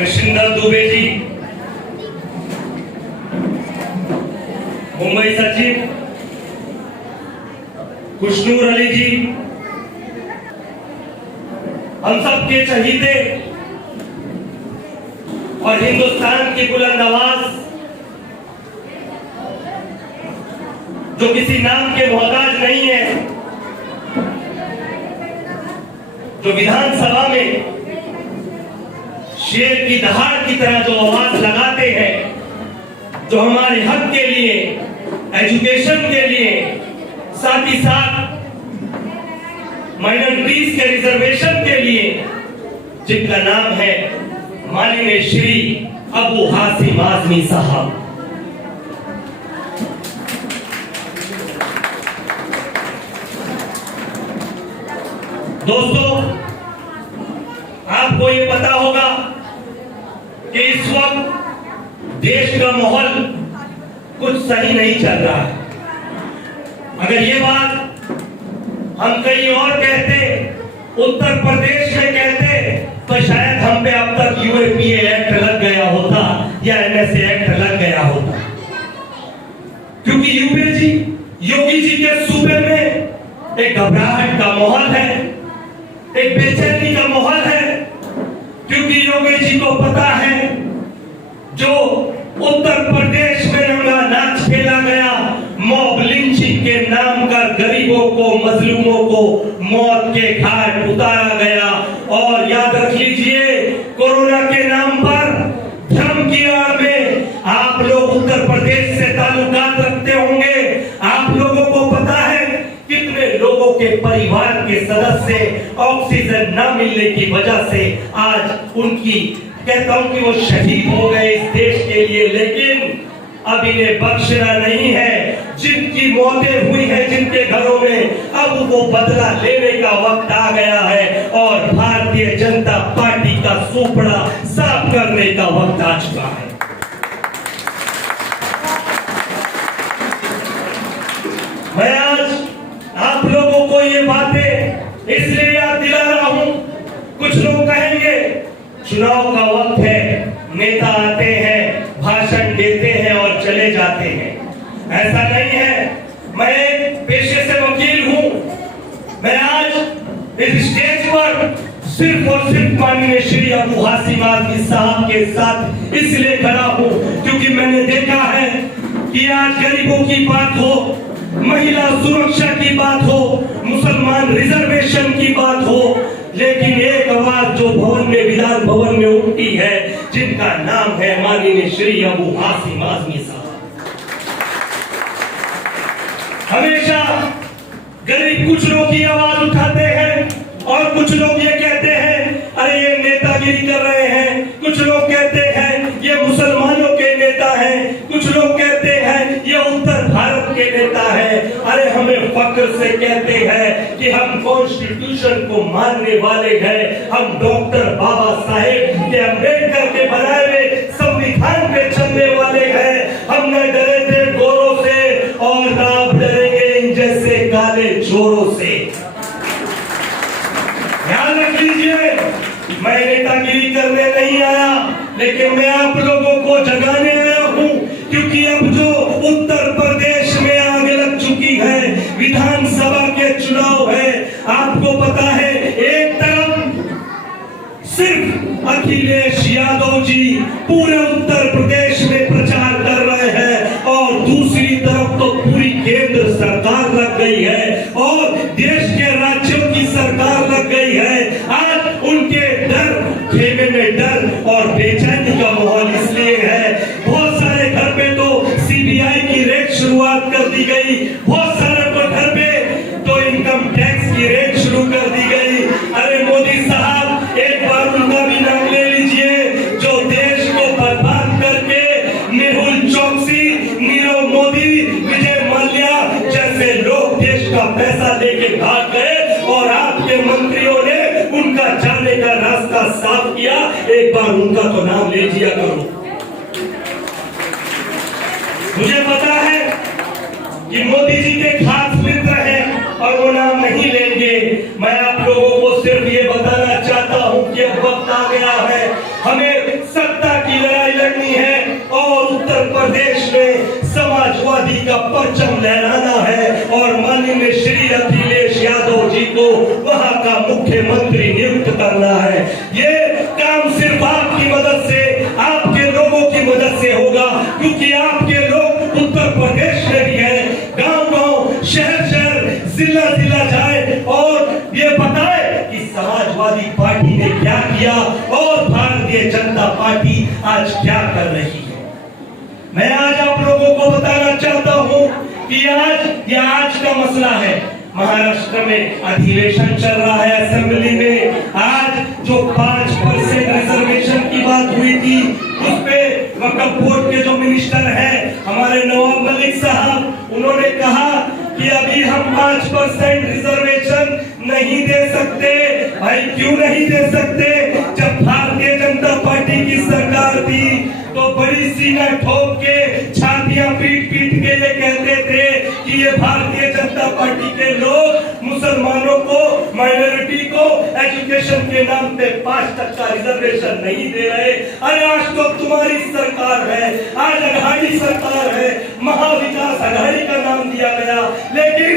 कृष्णदत्त दुबे जी, मुंबई सचिव खुशनूर अली जी, हम सब के चहीते और हिंदुस्तान की बुलंद आवाज जो किसी नाम के मोहताज नहीं है, जो विधानसभा में शेर की दहाड़ की तरह जो आवाज लगाते हैं, जो हमारे हक के लिए, एजुकेशन के लिए, साथ ही साथ माइनॉरिटीज के रिजर्वेशन के लिए, जिनका नाम है माननीय श्री अबू हासिम आजमी साहब। दोस्तों, आपको ये पता होगा कि इस वक्त देश का माहौल कुछ सही नहीं चल रहा है। अगर ये बात हम कहीं और कहते, उत्तर प्रदेश में कहते, तो शायद हम पे अब तक यूएपीए एक्ट लग गया होता या एनएसए एक्ट लग गया होता, क्योंकि योगी जी के सूबे में एक घबराहट का माहौल है, एक बेचैनी का माहौल है, क्योंकि योगी जी को पता है जो उत्तर प्रदेश में नंगा नाच खेला गया, मॉब लिंचिंग के नाम का गरीबों को, मजलूमों को मौत के घाट उतारा गया। और याद रख लीजिए, कोरोना के नाम पर धर्म की आड़ में आप लोग उत्तर प्रदेश से ताल्लुकात रखते होंगे, आप लोगों को पता है कितने लोगों के परिवार के सदस्य ऑक्सीजन न मिलने की वजह से आज उनकी, कहता हूं कि वो शहीद हो गए इस देश के लिए, लेकिन अब इन्हें बख्शना नहीं है। जिनकी मौतें हुई है जिनके घरों में, अब वो बदला लेने का वक्त आ गया है और भारतीय जनता पार्टी का सुपड़ा साफ करने का वक्त आ चुका है। मैं आज आप लोगों को ये बातें इसलिए याद दिला रहा हूं, कुछ लोग कहेंगे चुनाव का वक्त है, नेता आते हैं, भाषण देते हैं और चले जाते हैं। ऐसा नहीं है। मैं एक पेशे से वकील हूं। मैं आज इस स्टेज पर सिर्फ और सिर्फ माननीय श्री अबू हासिम आजमी साहब के साथ इसलिए खड़ा हूं क्योंकि मैंने देखा है कि आज गरीबों की बात हो, महिला सुरक्षा की बात हो, मुसलमान रिजर्वेशन की बात हो, लेकिन एक आवाज जो विधान भवन में उठती है, जिनका नाम है माननीय श्री अबू हासिम आजमी साहब। हमेशा गरीब कुछ लोग की आवाज उठाते हैं और कुछ लोग ये कहते हैं अरे ये नेतागिरी कर रहे हैं, कुछ लोग कहते हैं ये मुसलमानों के नेता हैं, कुछ लोग कहते हैं ये उत्तर भारत के नेता हैं। अरे हमें फक्र से कहते हैं कि हम कॉन्स्टिट्यूशन को मानने वाले हैं, हम डॉक्टर बाबा साहेब के अम्बेडकर के बनाए हुए संविधान पे चलने वाले हैं। हम न डरे थे गोरों से और न अब डरेंगे इन जैसे काले चोरों से। ध्यान रख लीजिए, मैं नेतागिरी करने नहीं आया, लेकिन मैं आप लोगों को जगाने आया हूं, क्योंकि अब जो उत्तर प्रदेश में आग लग चुकी है, विधानसभा के चुनाव है। आपको पता है, एक तरफ सिर्फ अखिलेश यादव जी पूरे उत्तर प्रदेश में प्रचार कर रहे हैं और दूसरी तरफ तो पूरी केंद्र सरकार लग गई है और देश के राज्यों की सरकार लग गई है। आज उनके डर, खेमे में डर और बेचैनी का माहौल इसलिए है, बहुत सारे घर पे तो सीबीआई की रेड शुरुआत कर दी गई, बहुत सारे घर पे तो इनकम टैक्स की रेड शुरू कर दी गई। अरे मोदी साहब, एक बार उनका भी नाम ले लीजिए, जो देश को बर्बाद करके मेहुल चौकसी, नीरव मोदी, विजय माल्या जैसे लोग देश का पैसा लेके भाग गए और आपके मंत्रियों ने उनका जाने का रास्ता साफ किया। एक बार उनका तो नाम ले लिया करो। मुझे पता है कि मोदी जी के खास मित्र हैं और वो नाम नहीं लेंगे। मैं आप लोगों को सिर्फ ये बताना चाहता हूं कि अब वक्त आ गया है है, हमें सत्ता की लड़ाई लड़नी है और उत्तर प्रदेश में समाजवादी का परचम लहराना है और माननीय श्री अखिलेश यादव जी को वहां का मुख्यमंत्री नियुक्त करना है। ये काम सिर्फ आपकी मदद से, आपके लोगों की मदद से होगा, क्योंकि आपके लोग उत्तर प्रदेश में भी है। गांव-गांव, शहर-शहर, जिला-जिला जाए और ये बताए कि समाजवादी पार्टी ने क्या किया और भारतीय जनता पार्टी आज क्या कर रही है। मैं आज आप लोगों को बताना चाहता हूं कि आज का मसला है। महाराष्ट्र में अधिवेशन चल रहा है असेंबली में। आज जो 5% रिजर्वेशन की बात हुई थी, उस पे वक्फ बोर्ड के जो मिनिस्टर हैं हमारे नवाब मलिक साहब, उन्होंने कहा कि अभी हम 5% रिजर्वेशन नहीं दे सकते। भाई क्यों नहीं दे सकते? जब भारतीय जनता पार्टी की सरकार थी तो बड़ी सीना ठोक के, छातियां पीट पीट के ये कहते थे कि ये भारतीय जनता पार्टी के लोग मुसलमानों को, माइनॉरिटी को एजुकेशन के नाम पे 5% रिजर्वेशन नहीं दे रहे। अरे आज तो तुम्हारी सरकार है, आज अघाड़ी सरकार है, महाविकास अघाड़ी का नाम दिया गया, लेकिन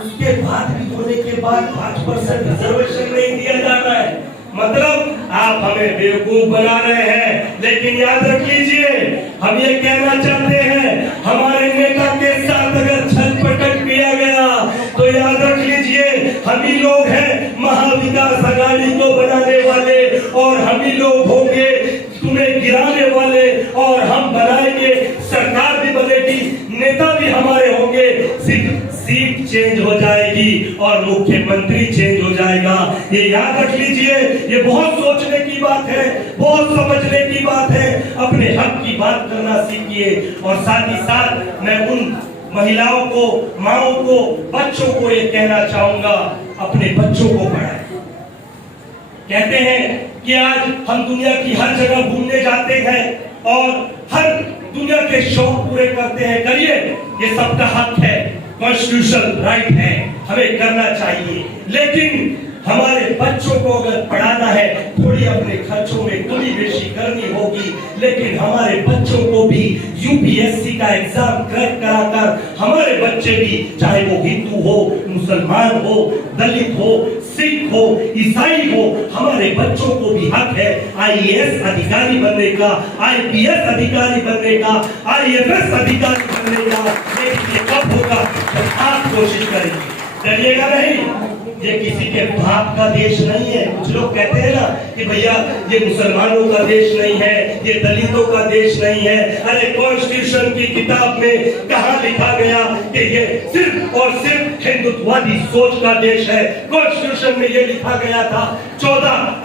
उसके बाद भी होने के बाद 5% रिजर्वेशन नहीं दिया जा रहा है। मतलब आप हमें बेवकूफ बना रहे हैं। लेकिन याद रख लीजिए, हम ये कहना चाहते हैं, हमारे नेता के साथ अगर छलपटक किया गया तो याद रख लीजिए, हम ही लोग हैं महाविकास अघाड़ी को बनाने वाले और हम ही लोग होंगे तुम्हें गिराने वाले, और हम बनाएंगे, सरकार भी बनेगी, नेता भी हमारे होंगे, सिर्फ सीट चेंज हो जाएगी और मुख्यमंत्री चेंज हो जाएगा। ये याद रख लीजिए, ये बहुत सोचने की बात है, बहुत समझने की बात है। अपने हक की बात करना सीखिए और साथ ही साथ मैं उन महिलाओं को, माओं को, बच्चों को ये कहना चाहूंगा, अपने बच्चों को पढ़ाएं। कहते हैं कि आज हम दुनिया की हर जगह घूमने जाते हैं और हर दुनिया के शौक पूरे करते हैं, करिए, ये सबका हक है, कॉन्स्टिट्यूशनल राइट है, हमें करना चाहिए। लेकिन हमारे बच्चों को अगर पढ़ाना है, थोड़ी अपने खर्चों में कमी बेशी करनी होगी, लेकिन हमारे बच्चों को भी यूपीएससी का एग्जाम क्रैक कराकर हमारे बच्चे भी, चाहे वो हिंदू हो, मुसलमान हो, दलित हो, सिख हो, ईसाई हो, हमारे बच्चों को भी हक है आईएएस अधिकारी बनने का, आईपीएस अधिकारी बनने का, आईएफएस अधिकारी बनने का। लेकिन ये कब होगा? जब आप कोशिश करेंगे। डरिएगा नहीं, ये किसी के बाप का देश नहीं है। कुछ लोग कहते हैं ना कि भैया ये मुसलमानों का देश नहीं है, ये दलितों का देश नहीं है। अरे कॉन्स्टिट्यूशन की किताब में कहाँ लिखा गया कि ये सिर्फ और सिर्फ हिंदुत्ववादी सोच का देश है? कॉन्स्टिट्यूशन में ये लिखा गया था,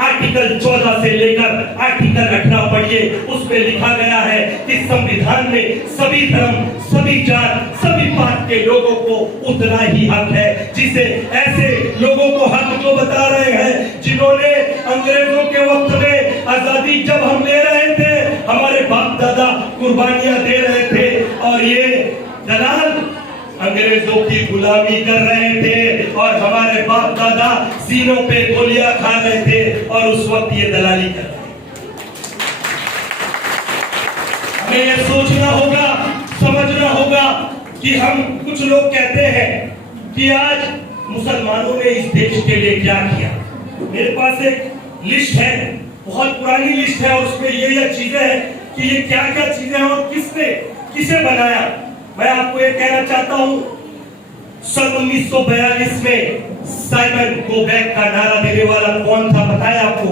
आर्टिकल 14 से लेकर आर्टिकल 18 पढ़िए, उसमें लिखा गया है कि संविधान में सभी धर्म, सभी जात, सभी पात के लोगों को उतना ही हक है। जिसे ऐसे लोगों को हक जो बता रहे हैं जिन्होंने अंग्रेजों के वक्त में आजादी जब हम ले रहे थे, हमारे बाप दादा कुर्बानियां दे रहे थे और ये दलाल अंग्रेजों की गुलामी कर रहे थे और हमारे बाप दादा सीनों पे गोलियां खा रहे थे और उस वक्त ये दलाली कर रहे थे। हमें ये सोचना होगा, समझना होगा कि हम, कुछ लोग कहते हैं कि आज मुसलमानों ने इस देश के लिए क्या किया। मेरे पास एक लिस्ट है, बहुत पुरानी लिस्ट है और उसमें ये चीजें हैं कि ये क्या क्या चीजें हैं और किसने किसे बनाया। मैं आपको ये कहना चाहता हूं, सन 1942 में साइमन गो बैक का नारा देने वाला कौन था पता है आपको?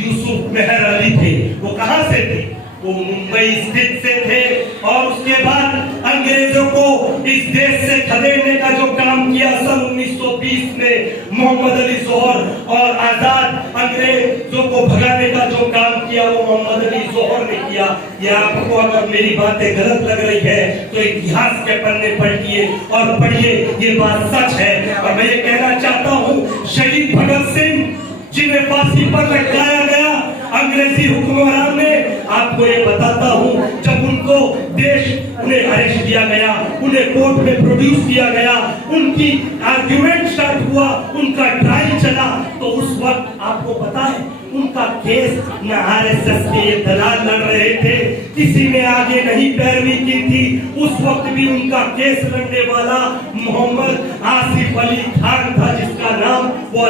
यूसुफ मेहर अली थे। वो कहां से थे? वो मुंबई स्थित से थे और उसके बाद अंग्रेजों को इस देश से खदेड़ने का जो काम किया सन 1920 में मोहम्मद अली जोहर और आजाद अंग्रेजों को भगाने का जो काम किया वो मोहम्मद अली जोहर ने किया। ये आपको अगर मेरी बातें गलत लग रही है तो इतिहास के पन्ने पलटिए और पढ़िए, ये बात सच है। और मैं ये कहना चाहता हूँ, शहीद भगत सिंह जिन्हें फांसी पर लटकाया गया अंग्रेजी हुक्मरान ने, आपको ये बताता हूँ, जब उनको उन्हें अरेस्ट किया गया, उन्हें कोर्ट में प्रोड्यूस किया गया, उनकी आर्गुमेंट स्टार्ट हुआ, उनका ट्रायल चला, तो उस वक्त आपको पता है उनका केस न आरएसएस के ये दलाल लड़ रहे थे, किसी ने आगे नहीं पैरवी की थी। उस वक्त भी उनका केस लड़ने वाला मोहम्मद आसिफ अली खान था, जिसका नाम वो